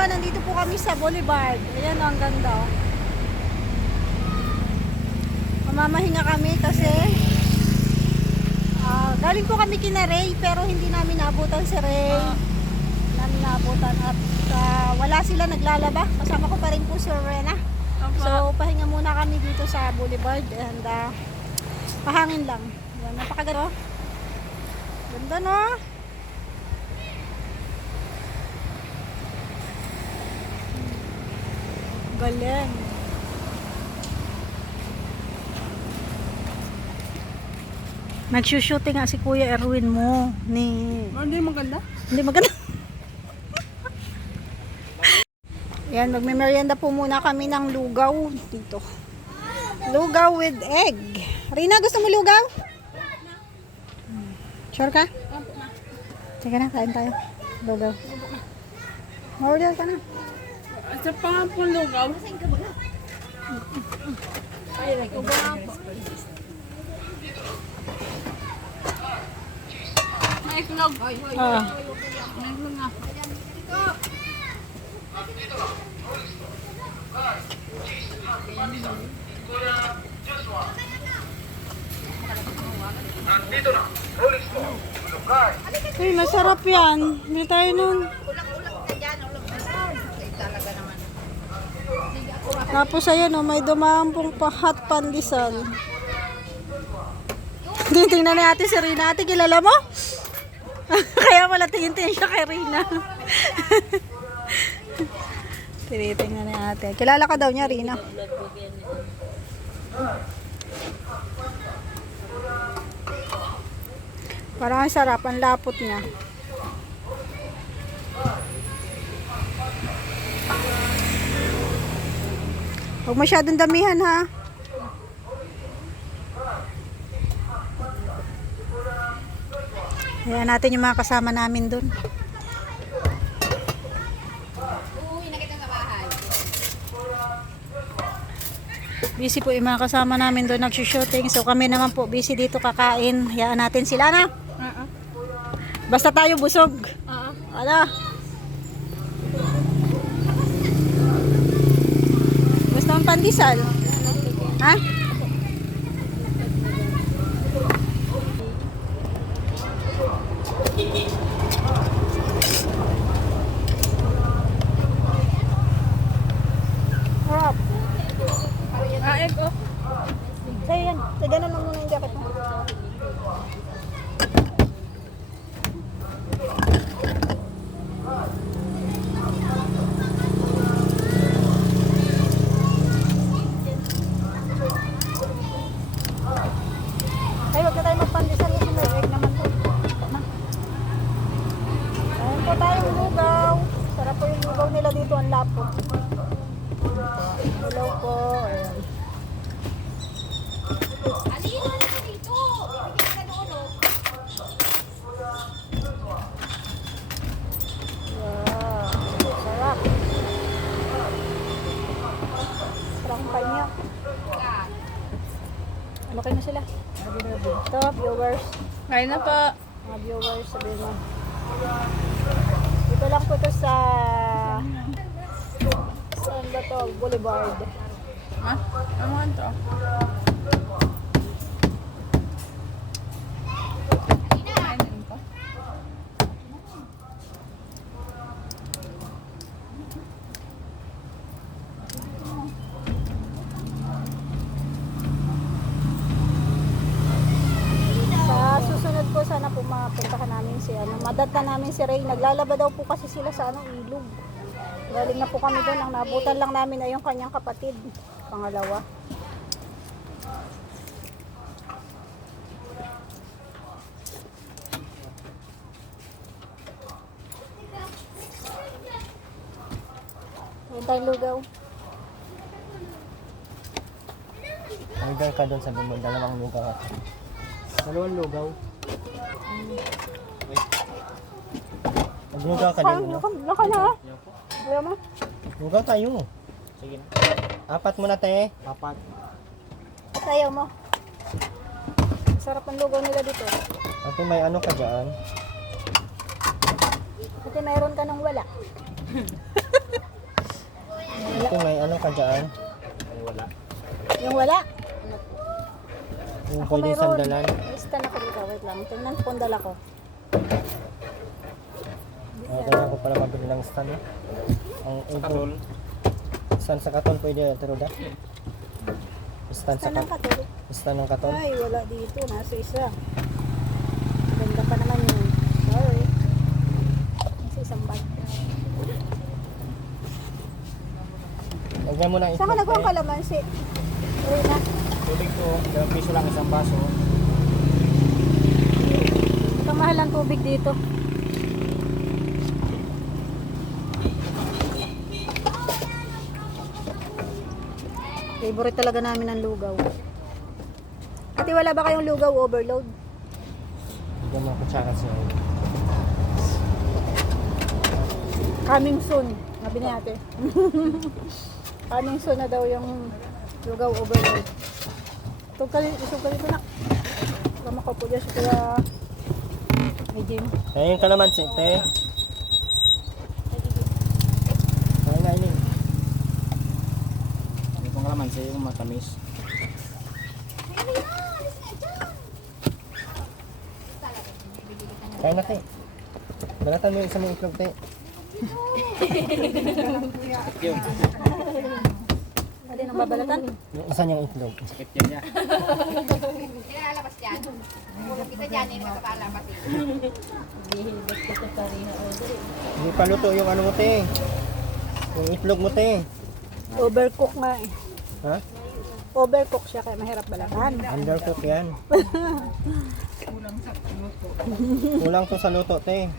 everyone, nandito po kami sa Boulevard. Ayan, oh, ang ganda. oh. Mamamahinga kami kasi ah, galing po kami kina Ray pero hindi namin naabutan si Ray. Hindi namin naabutan at ah, wala sila naglalaba. Kasama ko pa rin po si Rena. So, pahinga muna kami dito sa Boulevard and ah, pahangin lang. Yan, napakaganda. oh. Ganda no? Galing. Nagsushooting nga si Kuya Erwin mo ni Hindi maganda. hindi maganda. Yan, magme-merienda po muna kami ng lugaw dito. Lugaw with egg. Rina, gusto mo lugaw? Sure ka? Sige na, kain tayo. Lugaw. Order ka na. Sa pa po lugaw. May iklog. Ah. May iklog nga. Uy, masarap yan. Hindi tayo nun. Tapos ayan oh, may dumaan pong pahat pandesal. Titingnan ni ate si Rina. Ate, kilala mo? Kaya wala tingin-tingin siya kay Rina. Tinitingnan ni ate. Kilala ka daw niya, Rina. Parang ang sarap, ang lapot niya. Huwag masyadong damihan ha. Ayan natin yung mga kasama namin dun. Busy po yung mga kasama namin doon nagsushooting. So kami naman po busy dito kakain. Hayaan natin sila na. Oo. Basta tayo busog. Oo. Ala. Gusto mong pandesal? Ha? Harap. Ah, egg oh. Sa'yo yan. Sa ganun lang muna yung jacket mo. Ay, wag na tayo magpandesal kasi may egg naman po. Ma. Ayun po tayong lugaw. Sarap po yung lugaw nila dito, ang lapot. Hello po. Ayan. Wow, sarap. Sarap pa niya. Ano kayo na sila? Ito, viewers. Kain na po. Mga viewers, sabihin mo. Dito lang po ito sa saan ba to? Boulevard. Ah, ano to? Kainin ko. Sa susunod po mapuntahan namin si ano, madata namin si Ray. Naglalaba daw po kasi sila sa anong ilog. Galing na po kami doon. Ang nabutan lang namin ay yung kanyang kapatid. Pangalawa. Ayun tayong lugaw. Lugaw ka doon sa mo, dalawang lugaw ako. Dalawang lugaw. Maglugaw ka din, Parang no? laka, na ah. Ayaw mo? Lugaw tayo. Sige na. Apat muna te. Apat. Ayaw mo. Sarap ang lugaw nila dito. Ate, may ano ka dyan? Kasi mayroon ka nang wala. ka dyan. Yung wala. Yung Ako pwedeng mayroon. sandalan. May lang. Tingnan ko kung dala ko. Ah, kailangan ko pala mabili ng stand. eh. Ang katol. Stand sa katol pwede, Teruda. Stand sa Stand ng katol. katulog. Stand ng katol. Ay, wala dito. Nasa isa. Ganda pa naman yun. Sorry. Nasa isang bag. Lagyan mo ng Saan ka nagawang eh. kalamansi? Uy na. Tubig ko, dalawang piso lang isang baso. Mahal ang tubig dito. Favorite talaga namin ang lugaw. Ate, wala ba kayong lugaw overload? Mo ng kutsara siya. Coming soon. Sabi ni ate. Coming soon na daw yung lugaw overload. Isog ka dito na. Lama ka po dyan sa kaya. Ayun ka naman, si te. Ayun na, ayun. Hindi kong kalaman sa yung matamis. Kaya na, te. Balatan mo yung isang itlog, te. Yung, Nang babalatan? yung isa niyang itlog. Sakit yun niya. Nilalabas yan. Puro kita dyan eh, makakalabas eh. Hindi pa luto yung ano mo, te. Yung itlog mo, te. Overcook nga eh. Ha? Overcook siya kaya mahirap balatan. Undercook yan. Kulang to sa luto, te.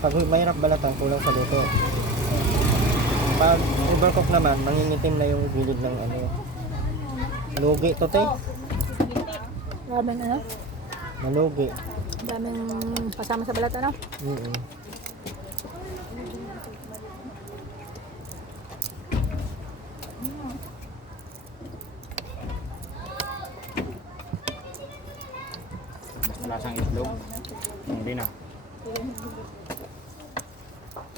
Pag mahirap balatan, kulang sa luto. Pag overcook naman, mangingitim na yung gilid ng ano. Lugi to, te. Daming ano? Malugi. Daming kasama sa balat ano? Mm Lasang itlog. Hindi na.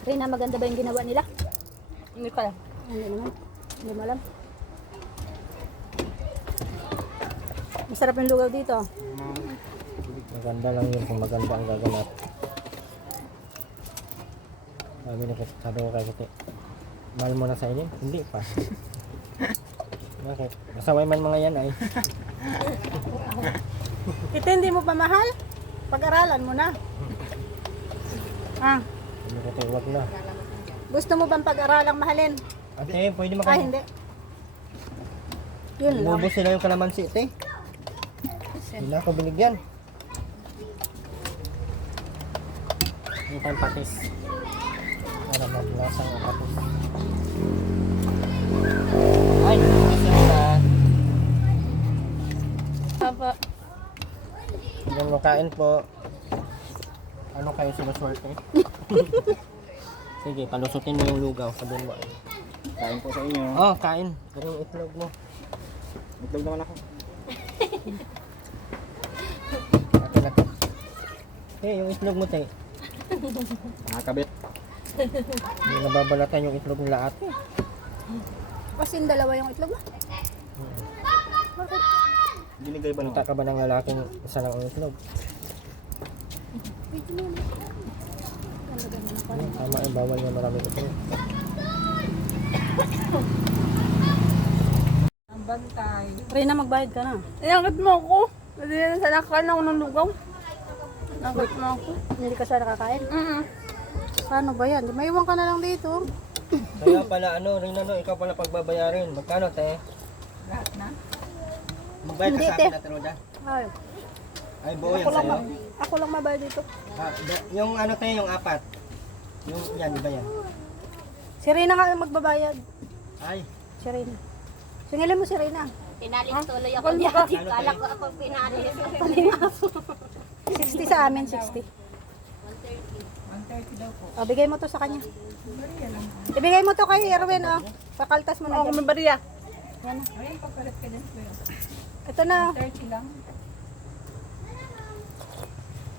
Rina, maganda ba yung ginawa nila? Hindi ko alam. Hindi naman. Hindi mo alam. Masarap yung lugaw dito. Maganda lang yun kung maganda ang gaganap. Sabi ni sabi ko kay Kati, mahal mo na sa inyo? Hindi pa. Bakit? Masaway man mga yan ay. Ito hindi mo pa mahal? Pag-aralan mo na. Ah, Sabi ko wag na. Gusto mo bang pag-aralang mahalin? Ate, pwede Ah, makain. hindi. Yun lang. Ubus sila yung kalamansi, te. Hindi na ako binigyan. Hindi tayong patis. Para maglasang ang patis. Ay, nasa na. Papa. Hanggang makain po. Ano kayo sinuswerte? Sige, palusutin mo yung lugaw. Sabihin mo. Kain po sa inyo. Oh, kain. Pero yung itlog mo. Itlog naman ako. Eh, yung itlog mo, te. Nakakabit. Hindi nababalatan yung itlog nila ate. Kasi yung dalawa yung itlog mo. Binigay ba naman? Punta ka ba ng lalaking isa lang ang itlog? Ano, tama eh, bawal yung maraming itlog. Ang bantay. Rina, magbayad ka na. Inangkat mo ako. Hindi na sa nakakaan ako ng lugaw. Inangkat mo ako. Hindi ka sana kakain. Mm Paano ba yan? Di maiwan ka na lang dito. Kaya pala ano, rin ano, ikaw pala pagbabayarin. Magkano te? Lahat na. Magbayad ka sa akin na Truda. Ay, Ay, buo yan sa'yo. Ako lang mabayad dito. Ah, da- yung ano te, yung apat. Yung yan, di ba yan? Si Rina nga ang magbabayad. Ay, Si Rina. Singilin mo si Rina. Pinalis tuloy ako niya. ka. Kala ko ako pinalis. 60 sa amin, 60. 130 daw po. O, bigay mo to sa kanya. Ibigay mo to kay Erwin, oh. Pakaltas mo na Ako dyan. may bariya. Yan na. Ito na. 30 lang.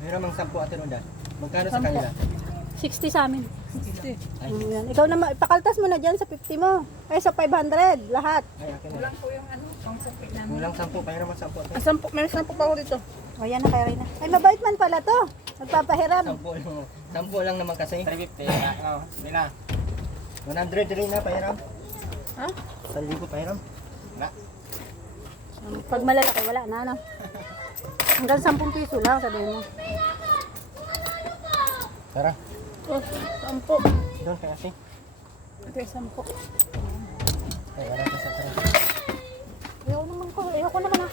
Mayroon mang sampu ate Truda. Magkano sa kanila? 60 sa amin. Ayan. Ikaw naman, ipakaltas mo na dyan sa 50 mo. Ay, sa 500, lahat. Ay, akin na. Kulang po yung ano, pang sampit namin. Kulang sampu, pahiram ang sampu. Ah, sampu, may sampu pa ako dito. O, yan na kay Reyna. Ay, mabait man pala to. Nagpapahiram. Sampu lang. Sampu lang naman kasi. 350. Oo, hindi na. 100 rin na, pahiram. Ha? 1,000 pahiram. Na. Pag malalaki, wala na, ano. Hanggang 10 piso lang, sabihin mo. Tara, Oh, sampu. doon kay Asi. Ito yung sampu. Ay, wala ka sa tara. Ayaw naman ko. Ayaw ko naman ah.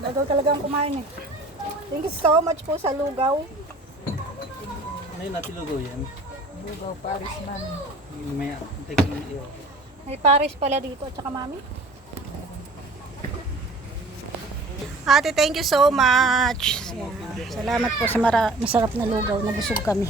Bagal talaga ang kumain eh. Thank you so much po sa lugaw. Ano yung natilugo yan? Bugaw, Paris man. May taking iyo. May Paris pala dito at saka mami. Ate, thank you so much. Salamat po sa masarap na lugaw. Nabusog kami.